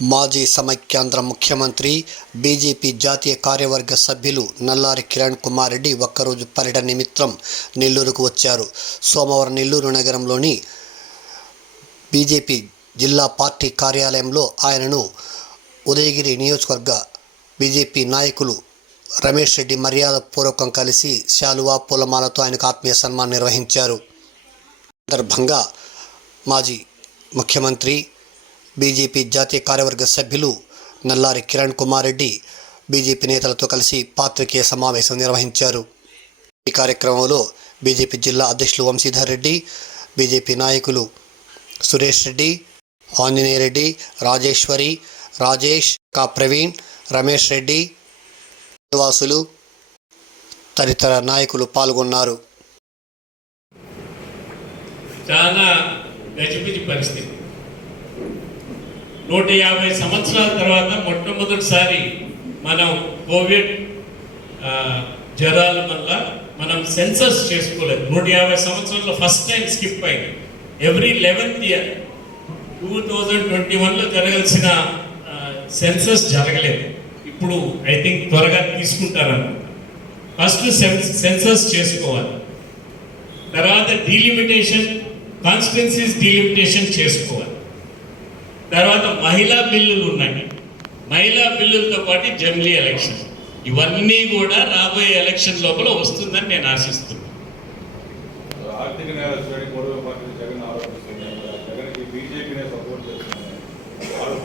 మాజీ సమైక్యాంధ్ర ముఖ్యమంత్రి, బీజేపీ జాతీయ కార్యవర్గ సభ్యులు నల్లారి కిరణ్ కుమార్ రెడ్డి ఒక్కరోజు పర్యటన నిమిత్తం నెల్లూరుకు వచ్చారు. సోమవారం నెల్లూరు నగరంలోని బీజేపీ జిల్లా పార్టీ కార్యాలయంలో ఆయనను ఉదయగిరి నియోజకవర్గ బీజేపీ నాయకులు రమేష్ రెడ్డి మర్యాదపూర్వకం కలిసి శాలువా, పూలమాలతో ఆయనకు ఆత్మీయ సన్మానం నిర్వహించారు. సందర్భంగా మాజీ ముఖ్యమంత్రి, బీజేపీ జాతీయ కార్యవర్గ సభ్యులు నల్లారి కిరణ్ కుమార్ రెడ్డి బీజేపీ నేతలతో కలిసి పాత్రికేయ సమావేశం నిర్వహించారు. ఈ కార్యక్రమంలో బీజేపీ జిల్లా అధ్యక్షులు వంశీధర్ రెడ్డి, బీజేపీ నాయకులు సురేష్ రెడ్డి, ఆంజనేయ రెడ్డి, రాజేశ్వరి, రాజేష్, ప్రవీణ్, రమేష్ రెడ్డి, నివాసులు తదితర నాయకులు పాల్గొన్నారు. చాలా గజిబిజి పరిస్థితి. 150 సంవత్సరాల తర్వాత మొట్టమొదటిసారి మనం కోవిడ్ జ్వరాల వల్ల మనం సెన్సస్ చేసుకోలేదు. 150 సంవత్సరాల్లో ఫస్ట్ టైం స్కిప్ అయింది. ఎవ్రీ 11th ఇయర్ 2021లో జరగాల్సిన సెన్సస్ జరగలేదు. ఇప్పుడు ఐ థింక్ త్వరగా తీసుకుంటారన్నమాట. ఫస్ట్ సెన్సస్ చేసుకోవాలి, తర్వాత డీలిమిటేషన్, కాన్స్టిట్యున్సీస్ డీలిమిటేషన్ చేసుకోవాలి, తర్వాత మహిళా బిల్లులు ఉన్నాయి. మహిళా బిల్లులతో పాటు జమిలీ ఎలక్షన్, ఇవన్నీ కూడా రాబోయే ఎలక్షన్ లోపల వస్తుందని నేను ఆశిస్తున్నాను. ఆర్థిక నేరస్తులని గొడవ పార్టీ జగన్ ఆరోపిస్తున్నాయి. జగన్కి బీజేపీనే సపోర్ట్ చేస్తున్నారు,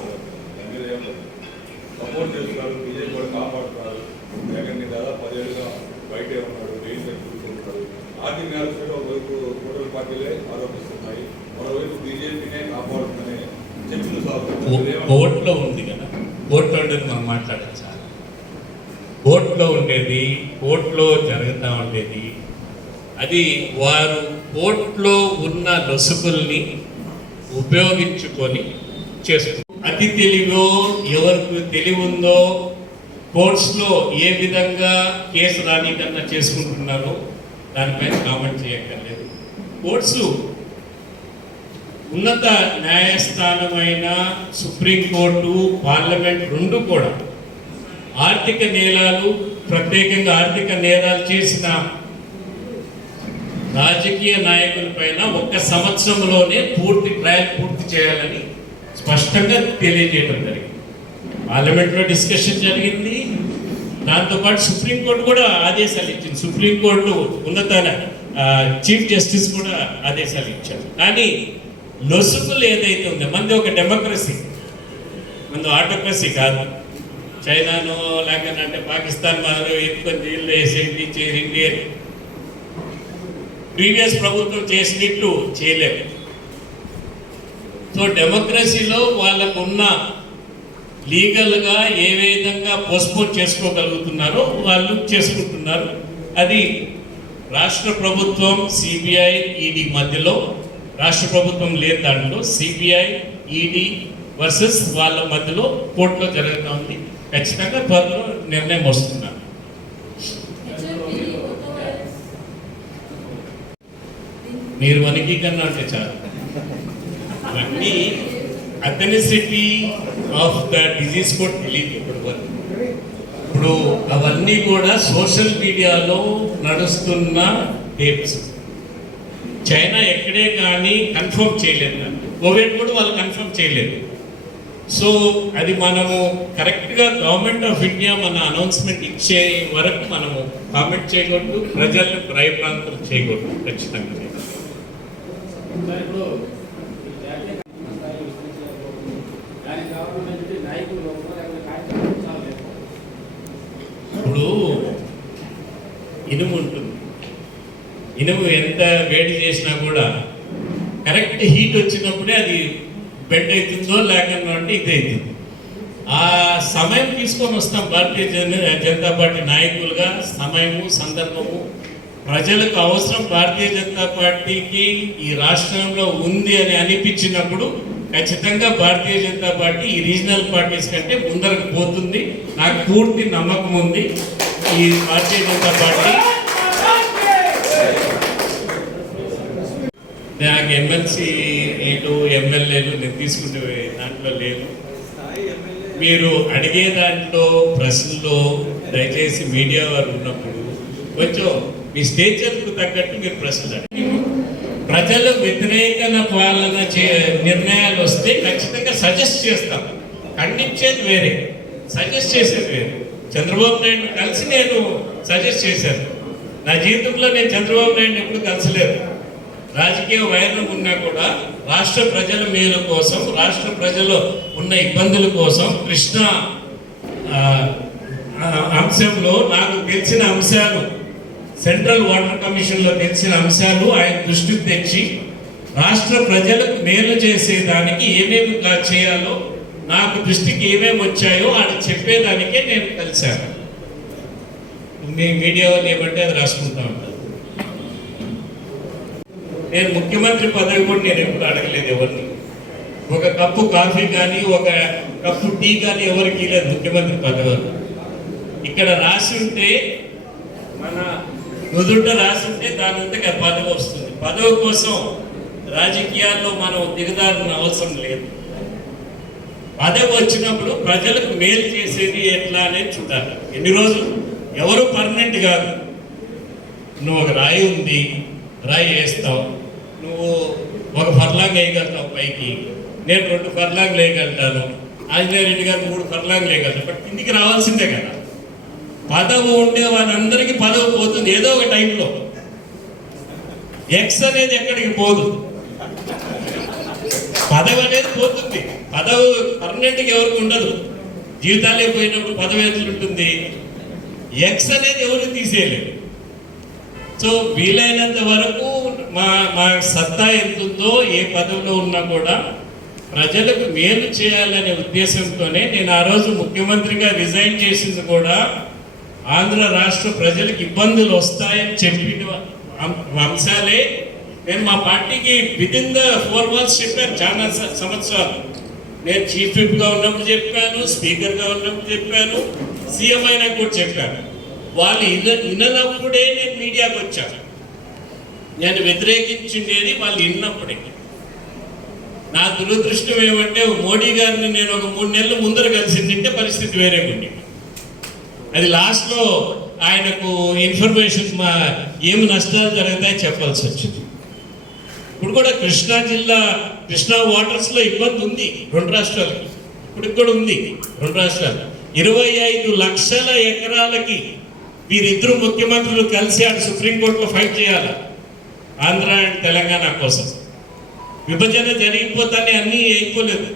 సపోర్ట్ చేస్తున్నారు. బీజేపీ కూడా కాపాడుతున్నారు. జగన్ దాదాపు 10 ఏళ్ళుగా బయటే ఉన్నాడు, జైలు కూర్చుంటున్నాడు. ఆర్థిక నేరస్తులు ఒకవైపు గొడవ పార్టీలే ఆరోపిస్తున్నాయి, మరోవైపు బీజేపీనే కాపాడుతుందని చర్చలు సాగుతున్నాయి. కోర్టులో ఉంది కదా, కోర్టులో ఉండేది మనం మాట్లాడాలి. చాలా కోర్టులో ఉండేది, కోర్టులో జరుగుతూ ఉండేది. అది వారు కోర్టులో ఉన్న లొసుగుల్ని ఉపయోగించుకొని చేస్తుంది. అతి తెలివో ఎవరికి తెలివి ఉందో కోర్ట్స్లో ఏ విధంగా కేసు రానికన్నా చేసుకుంటున్నారో దానిపైన కామెంట్ చేయక్కర్లేదు. కోర్ట్స్ ఉన్నత న్యాయస్థానమైన సుప్రీంకోర్టు, పార్లమెంట్ రెండు కూడా ఆర్థిక నేరాలు, ప్రత్యేకంగా ఆర్థిక నేరాలు చేసిన రాజకీయ నాయకుల పైన 1 సంవత్సరంలోనే ట్రయల్ పూర్తి చేయాలని స్పష్టంగా తెలియజేయడం జరిగింది. పార్లమెంట్లో డిస్కషన్ జరిగింది. దాంతోపాటు సుప్రీంకోర్టు కూడా ఆదేశాలు ఇచ్చింది. సుప్రీంకోర్టు ఉన్నత చీఫ్ జస్టిస్ కూడా ఆదేశాలు ఇచ్చారు. కానీ లొసుగులు ఏదైతే ఉందో, మనది ఒక డెమోక్రసీ, మనది ఆటోక్రసీ కాదు. చైనాను లేకపోతే పాకిస్తాన్ మనం ఎత్తుకొని జైల్లో వేసేది చేసింది ప్రీవియస్ ప్రభుత్వం చేసినట్టు చేయలేదు. సో డెమోక్రసీలో వాళ్ళకున్న లీగల్గా ఏ విధంగా పోస్ట్పోన్ చేసుకోగలుగుతున్నారో వాళ్ళు చేసుకుంటున్నారు. అది రాష్ట్ర ప్రభుత్వం, సిబిఐ, ఈడీ మధ్యలో, రాష్ట్ర ప్రభుత్వం లేదు దాంట్లో, సిబిఐ, ఈడీ వర్సెస్ వాళ్ళ మధ్యలో కోర్టులో జరుగుతూ ఉంది. ఖచ్చితంగా త్వరలో నిర్ణయం వస్తున్నారు. మీరు వనికి కన్నా అంటే చాలు. అవన్నీ అథెనిసిటీ ఆఫ్ ద డిజీజ్ కూడా తెలియదు ఇప్పుడు అవన్నీ కూడా సోషల్ మీడియాలో నడుస్తున్న టేప్స్. చైనా ఎక్కడే కానీ కన్ఫర్మ్ చేయలేదు, కోవిడ్ కూడా వాళ్ళు కన్ఫర్మ్ చేయలేదు. సో అది మనము కరెక్ట్గా గవర్నమెంట్ ఆఫ్ ఇండియా మన అనౌన్స్మెంట్ ఇచ్చే వరకు మనము కామెంట్ చేయకూడదు, ప్రజలను భయప్రాంతం చేయకూడదు. ఖచ్చితంగా ఇప్పుడు ఇనుము ఉంటుంది, ఇనుము ఎంత వేడి చేసినా కూడా కరెక్ట్ హీట్ వచ్చినప్పుడే అది బెడ్ అవుతుందో లేకపోతే ఇది అవుతుంది. ఆ సమయం తీసుకొని వస్తాం భారతీయ జనతా పార్టీ నాయకులుగా. సమయము, సందర్భము, ప్రజలకు అవసరం భారతీయ జనతా పార్టీకి ఈ రాష్ట్రంలో ఉంది అని అనిపించినప్పుడు ఖచ్చితంగా భారతీయ జనతా పార్టీ ఈ రీజనల్ పార్టీస్ కంటే ముందరకు పోతుంది. నాకు పూర్తి నమ్మకం ఉంది. ఈ భారతీయ జనతా పార్టీ నాకు ఎమ్మెల్సీలు, ఎమ్మెల్యేలు నేను తీసుకుంటే దాంట్లో లేదు. మీరు అడిగే దాంట్లో ప్రశ్నలో దయచేసి మీడియా వారు ఉన్నప్పుడు కొంచెం మీ స్టేచర్కు తగ్గట్టు మీరు ప్రశ్నలు అడగండి. ప్రజలు వ్యతిరేకన పాలన నిర్ణయాలు వస్తే ఖచ్చితంగా సజెస్ట్ చేస్తాం. ఖండించేది వేరే, సజెస్ట్ చేసేది వేరే. చంద్రబాబు నాయుడు కలిసి నేను సజెస్ట్ చేశాను. నా జీవితంలో నేను చంద్రబాబు నాయుడు ఎప్పుడు కలిసలేదు. రాజకీయ వైరం ఉన్నా కూడా రాష్ట్ర ప్రజల మేలు కోసం, రాష్ట్ర ప్రజలు ఉన్న ఇబ్బందుల కోసం కృష్ణా అంశంలో నాకు తెలిసిన అంశాలు, సెంట్రల్ వాటర్ కమిషన్లో తెలిసిన అంశాలు ఆయన దృష్టికి తెచ్చి రాష్ట్ర ప్రజలకు మేలు చేసేదానికి ఏమేమి చేయాలో నాకు దృష్టికి ఏమేమి వచ్చాయో ఆయన చెప్పేదానికే నేను కలిశాను. మీ మీడియా వాళ్ళు ఏమంటే అది రాసుకుంటా ఉంటాను. నేను ముఖ్యమంత్రి పదవి కూడా నేను ఎప్పుడు అడగలేదు ఎవరిని. ఒక కప్పు కాఫీ కానీ ఒక కప్పు టీ కానీ ఎవరికి లేదు ముఖ్యమంత్రి పదవి. ఇక్కడ రాసి ఉంటే, మన నుదుట రాసి ఉంటే దాని అంతగా పదవి వస్తుంది. పదవి కోసం రాజకీయాల్లో మనం దిగదారిన అవసరం లేదు. పదవి వచ్చినప్పుడు ప్రజలకు మేలు చేసేది ఎట్లా అనేది చూడాలి. ఎన్ని రోజులు ఎవరు పర్మనెంట్ కాదు. నువ్వు ఒక రాయి ఉంది, రాయి వేస్తావు, నువ్వు ఒక ఫర్లాంగ్ వేయగలుగుతావు పైకి, నేను 2 ఫర్లాంగ్ వేయగలుగుతాను, ఆంజనేయ రెడ్డి గారు 3 ఫర్లాంగ్ వేయగలుగుతాను. బట్ కిందికి రావాల్సిందే కదా. పదవి ఉండే వాళ్ళందరికీ పదవి పోతుంది ఏదో ఒక టైంలో. ఎక్స్ అనేది ఎక్కడికి పోదు, పదవి అనేది పోతుంది. పదవి పర్మనెంట్గా ఎవరికి ఉండదు. జీవితాలే పోయినప్పుడు పదవి ఎట్లుంటుంది. ఎక్స్ అనేది ఎవరు తీసేయలేదు. సో వీలైనంత వరకు మా సత్తా ఎంత ఉందో ఏ పదవిలో ఉన్నా కూడా ప్రజలకు మేలు చేయాలనే ఉద్దేశంతోనే నేను ఆ రోజు ముఖ్యమంత్రిగా రిజైన్ చేసింది కూడా ఆంధ్ర రాష్ట్ర ప్రజలకు ఇబ్బందులు వస్తాయని చెప్పిన అంశాలే నేను మా పార్టీకి వితిన్ ద 4 months చెప్పాను. చాలా సంవత్సరాలు నేను చీఫ్ విప్గా ఉన్నప్పుడు చెప్పాను, స్పీకర్గా ఉన్నప్పుడు చెప్పాను, సీఎం అయినా కూడా చెప్పాను. వాళ్ళు విననప్పుడే నేను మీడియాకి వచ్చాను. నేను వ్యతిరేకించిండేది వాళ్ళు విన్నప్పుడే. నా దురదృష్టం ఏమంటే మోడీ గారిని నేను ఒక 3 నెలల ముందర కలిసిందంటే పరిస్థితి వేరే ఉంది. అది లాస్ట్లో ఆయనకు ఇన్ఫర్మేషన్ ఏమి నష్టాలు జరుగుతాయో చెప్పాల్సి వచ్చింది. ఇప్పుడు కూడా కృష్ణా జిల్లా, కృష్ణా వాటర్స్లో ఇబ్బంది ఉంది 2 రాష్ట్రాలకి. ఇప్పుడు కూడా ఉంది 2 రాష్ట్రాలు. 25 లక్షల ఎకరాలకి వీరిద్దరు ముఖ్యమంత్రులు కలిసి అటు సుప్రీంకోర్టులో ఫైట్ చేయాలి ఆంధ్ర అండ్ తెలంగాణ కోసం. విభజన జరిగిపోతానే అన్నీ అయిపోలేదు.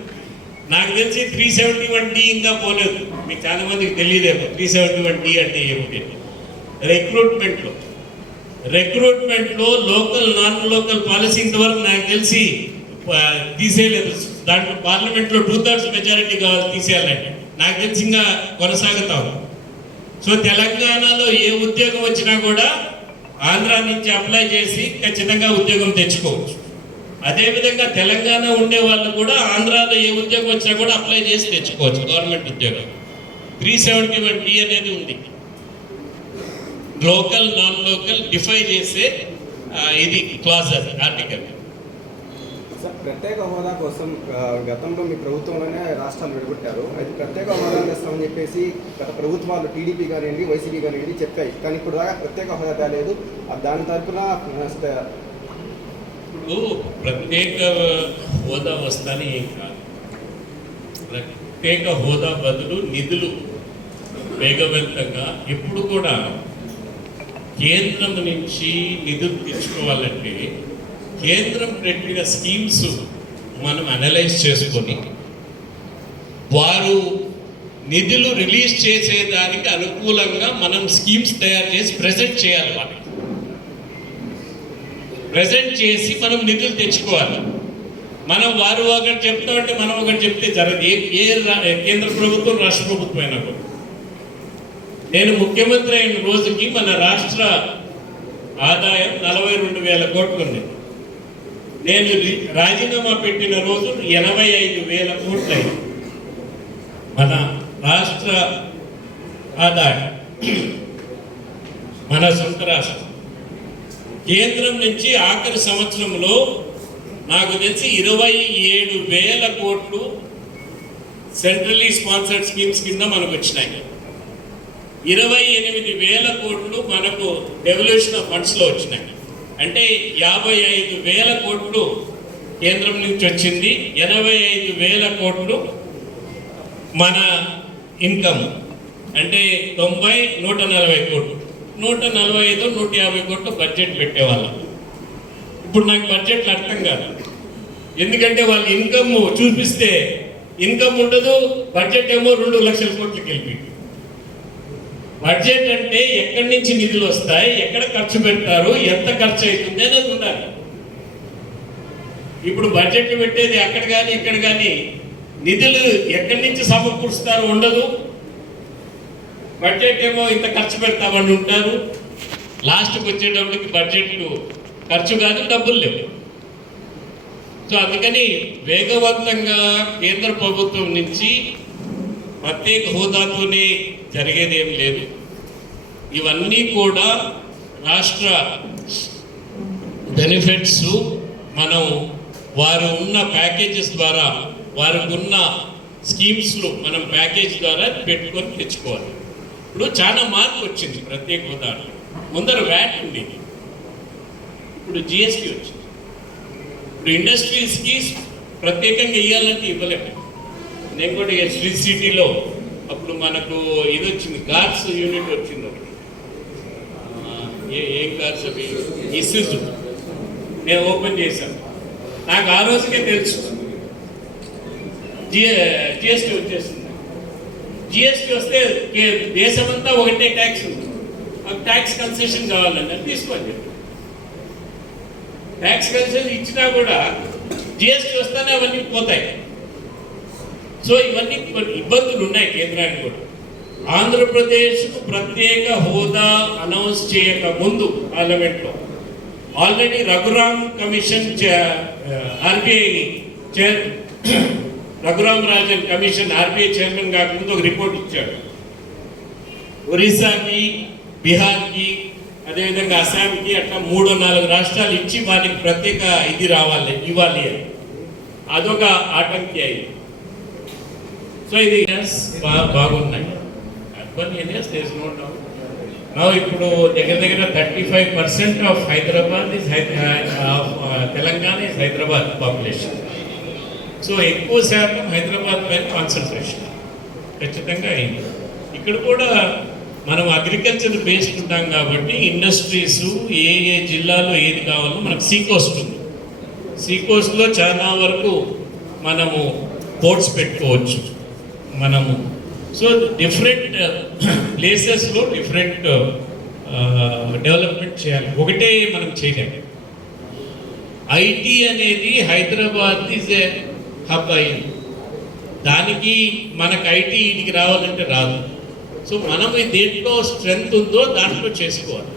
నాకు తెలిసి 371D ఇంకా పోలేదు. మీకు చాలా మందికి తెలియదేమో 371D అంటే ఏమిటి. రిక్రూట్మెంట్లో లోకల్ నాన్ లోకల్ పాలసీ ఇంతవరకు నాకు తెలిసి తీసేయలేదు. దాంట్లో పార్లమెంట్లో 2/3 మెజారిటీ కావాలి తీసేయాలంటే. నాకు తెలిసి ఇంకా కొనసాగుతాం. సో తెలంగాణలో ఏ ఉద్యోగం వచ్చినా కూడా ఆంధ్ర నుంచి అప్లై చేసి ఖచ్చితంగా ఉద్యోగం తెచ్చుకోవచ్చు. అదేవిధంగా తెలంగాణ ఉండే వాళ్ళు కూడా ఆంధ్రాలో ఏ ఉద్యోగం వచ్చినా కూడా అప్లై చేసి తెచ్చుకోవచ్చు గవర్నమెంట్ ఉద్యోగం. 371D అనేది ఉంది. లోకల్ నాన్ లోకల్ డిఫై చేసే ఇది క్లాజ్, అది ఆర్టికల్. ప్రత్యేక హోదా కోసం గతంలో మీ ప్రభుత్వంలోనే రాష్ట్రాలు విడగొట్టారు. అయితే ప్రత్యేక హోదా తెస్తామని చెప్పేసి గత ప్రభుత్వాలు టీడీపీ కానివ్వండి, వైసీపీ కానివ్వండి చెప్పాయి. కానీ ఇప్పుడు దాకా ప్రత్యేక హోదా తేలేదు. దాని తరఫున ఇప్పుడు ప్రత్యేక హోదా వస్తానే ఏం కాదు. ప్రత్యేక హోదా బదులు నిధులు వేగవంతంగా ఎప్పుడు కూడా కేంద్రం నుంచి నిధులు తెచ్చుకోవాలంటే కేంద్రం పెట్టిన స్కీమ్స్ మనం అనలైజ్ చేసుకొని వారు నిధులు రిలీజ్ చేసేదానికి అనుకూలంగా మనం స్కీమ్స్ తయారు చేసి ప్రెజెంట్ చేయాలి. వాళ్ళకి ప్రెజెంట్ చేసి మనం నిధులు తెచ్చుకోవాలి. మనం వారు ఒకటి చెప్తామంటే మనం ఒకటి చెప్తే జరగదు. ఏ కేంద్ర ప్రభుత్వం రాష్ట్ర ప్రభుత్వం అయినా కూడా. నేను ముఖ్యమంత్రి అయిన రోజుకి మన రాష్ట్ర ఆదాయం 42,000 కోట్లు ఉంది. నేను రాజీనామా పెట్టిన రోజు 85,000 కోట్లు అయింది మన రాష్ట్ర ఆదాయం, మన సొంత రాష్ట్రం. కేంద్రం నుంచి ఆఖరి సంవత్సరంలో నాకు తెలిసి 27,000 కోట్లు సెంట్రల్లీ స్పాన్సర్డ్ స్కీమ్స్ కింద మనకు వచ్చినాయి. 28,000 కోట్లు మనకు డెవల్యూషన్ ఆఫ్ ఫండ్స్లో వచ్చినాయి. అంటే 55,000 కోట్లు కేంద్రం నుంచి వచ్చింది, 85,000 కోట్లు మన ఇన్కమ్. అంటే 90, 140 కోట్లు, 145, 150 కోట్లు బడ్జెట్ పెట్టేవాళ్ళం. ఇప్పుడు నాకు బడ్జెట్లు అర్థం కాదు, ఎందుకంటే వాళ్ళు ఇన్కమ్ చూపిస్తే ఇన్కమ్ ఉండదు, బడ్జెట్ ఏమో 2 లక్షల కోట్లకి వెళ్ళిపోయింది. బడ్జెట్ అంటే ఎక్కడి నుంచి నిధులు వస్తాయి, ఎక్కడ ఖర్చు పెడతారు, ఎంత ఖర్చు అవుతుంది అనేది ఉండాలి. ఇప్పుడు బడ్జెట్లు పెట్టేది అక్కడ కానీ ఇక్కడ కానీ నిధులు ఎక్కడి నుంచి సమకూరుస్తారు ఉండదు. బడ్జెట్ ఏమో ఇంత ఖర్చు పెడతామని ఉంటారు, లాస్ట్కి వచ్చేటప్పటికి బడ్జెట్లు ఖర్చు కాదు, డబ్బులు లేవు. సో అందుకని వేగవంతంగా కేంద్ర ప్రభుత్వం నుంచి ప్రత్యేక హోదాతోనే జరిగేది ఏం లేదు. ఇవన్నీ కూడా రాష్ట్ర బెనిఫిట్స్ మనం వారు ఉన్న ప్యాకేజెస్ ద్వారా, వారికి ఉన్న స్కీమ్స్లో మనం ప్యాకేజ్ ద్వారా పెట్టుకొని తెచ్చుకోవాలి. ఇప్పుడు చాలా మార్పు వచ్చింది ప్రత్యేక హోదాలో. ముందర వ్యాట్ ఉండేది, ఇప్పుడు జిఎస్టీ వచ్చింది. ఇప్పుడు ఇండస్ట్రీస్కి ప్రత్యేకంగా ఇవ్వాలంటే ఇవ్వలేము. నేను కూడా శ్రీ సిటీలో అప్పుడు మనకు ఇది వచ్చింది, కార్స్ యూనిట్ వచ్చింది ఒకటి. ఏం కార్స్ అవి, ఇస్యూజ్ నేను ఓపెన్ చేశాను. నాకు ఆ రోజుకే తెలుసు జిఎస్టీ వచ్చేసింది. జిఎస్టీ వస్తే దేశమంతా ఒకటే ట్యాక్స్ ఉంది, మాకు ట్యాక్స్ కన్సెషన్ కావాలని తీసుకోని చెప్పి ట్యాక్స్ కన్సెషన్ ఇచ్చినా కూడా జిఎస్టీ వస్తేనే అవన్నీ పోతాయి. సో ఇవన్నీ కొన్ని ఇబ్బందులు ఉన్నాయి కేంద్రానికి కూడా. ఆంధ్రప్రదేశ్కు ప్రత్యేక హోదా అనౌన్స్ చేయక ముందు పార్లమెంట్లో already Raghuram commission RBI Raghuram Rajan commission RBI chairman కాకముందు ఒక రిపోర్ట్ ఇచ్చాడు. ఒరిస్సాకి, బీహార్కి, అదేవిధంగా అస్సాంకి అట్లా 3-4 రాష్ట్రాలు ఇచ్చి వారికి ప్రత్యేక ఇది ఇవ్వాలి అని. అదొక ఆటంకి అయింది. సో ఇది బాగున్నాయి, urban areas there no doubt. నా ఇప్పుడు దగ్గర 35% of Hyderabad is Telangana is Hyderabad population. So ఎక్కువ శాతం హైదరాబాద్ పైన కాన్సన్ట్రేషన్ ఖచ్చితంగా అయింది. ఇక్కడ కూడా మనం అగ్రికల్చర్ బేస్డ్ ఉంటాం కాబట్టి ఇండస్ట్రీస్ ఏ జిల్లాలో ఏది కావాలో మనకు సీకోస్ట్ ఉంది. సీకోస్ట్లో చాలా వరకు మనము పోర్ట్స్ పెట్టుకోవచ్చు మనము. సో డిఫరెంట్ ప్లేసెస్లో డిఫరెంట్ డెవలప్మెంట్ చేయాలి, ఒకటే మనం చేయలేము. ఐటీ అనేది హైదరాబాద్ ఈజ్ ఏ హబ్ అయింది, దానికి మనకు ఐటీ ఇంటికి రావాలంటే రాదు. సో మనం దేంట్లో స్ట్రెంగ్త్ ఉందో దాంట్లో చేసుకోవాలి.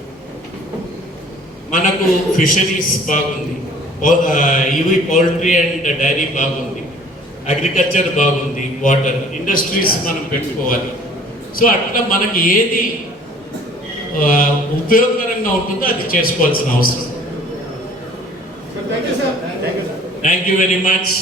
మనకు ఫిషరీస్ బాగుంది, ఇవి పౌల్ట్రీ అండ్ డైరీ బాగుంది, అగ్రికల్చర్ బాగుంది, వాటర్ ఇండస్ట్రీస్ మనం పెట్టుకోవాలి. సో అట్లా మనకి ఏది ఉపయోగకరంగా ఉంటుందో అది చేసుకోవాల్సిన అవసరం. Thank you very much.